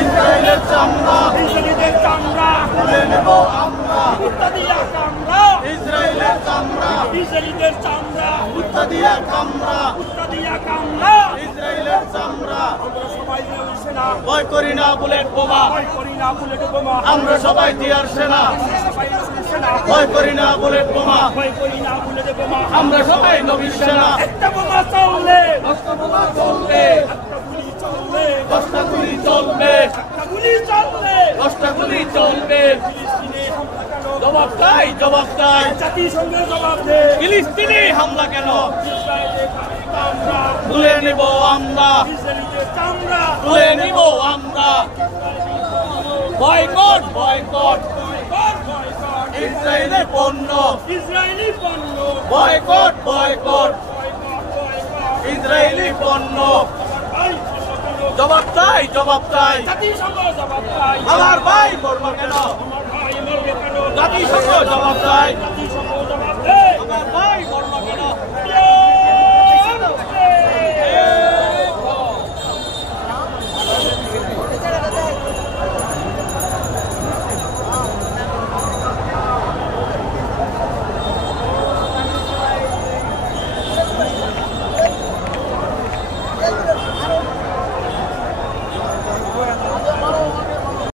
ইসরায়েলের চামড়া ইসরায়েলের চামড়া তুলে নেব আমরা কুত্তা দিয়া কামড়া ইসরায়েলের চামড়া ইসরায়েলের চামড়া কুত্তা দিয়া কামড়া কুত্তা দিয়া কামড়া ইসরায়েলের চামড়া আমরা সবাই মিলে সেনা ভয় করি না বুলেট বোমা ভয় করি না বুলেট বোমা আমরা সবাই দিয়ার সেনা সবাই সেনা ভয় করি না বুলেট বোমা ভয় করি না বুলেট বোমা আমরা সবাই নবীর সেনা একটা বোমা চললে দশটা বোমা চলবে একটা গুলি চললে দশটা গুলি চলবে একটা গুলি চললে দশটা গুলি চলবে ফিলিস্তিনে হামলা কেন জবাব চাই জবাব চাই জাতিসংঘে জবাব দে ফিলিস্তিনি হামলা কেন ইসরায়েলের চামড়া তুলে নিব আমরা ইসরায়েলের চামড়া তুলে নিব আমরা বয়কট বয়কট ইসরায়েলের পণ্য ইসরায়েলি পণ্য বয়কট বয়কট ইসরায়েলি পণ্য জবাব চাই জবাব চাই জাতিসংঘ জবাব চাই আমার ভাই করবো কেন আমার ভাই মরবে কেন জাতিসংঘ জবাব চাই জাতিসংঘ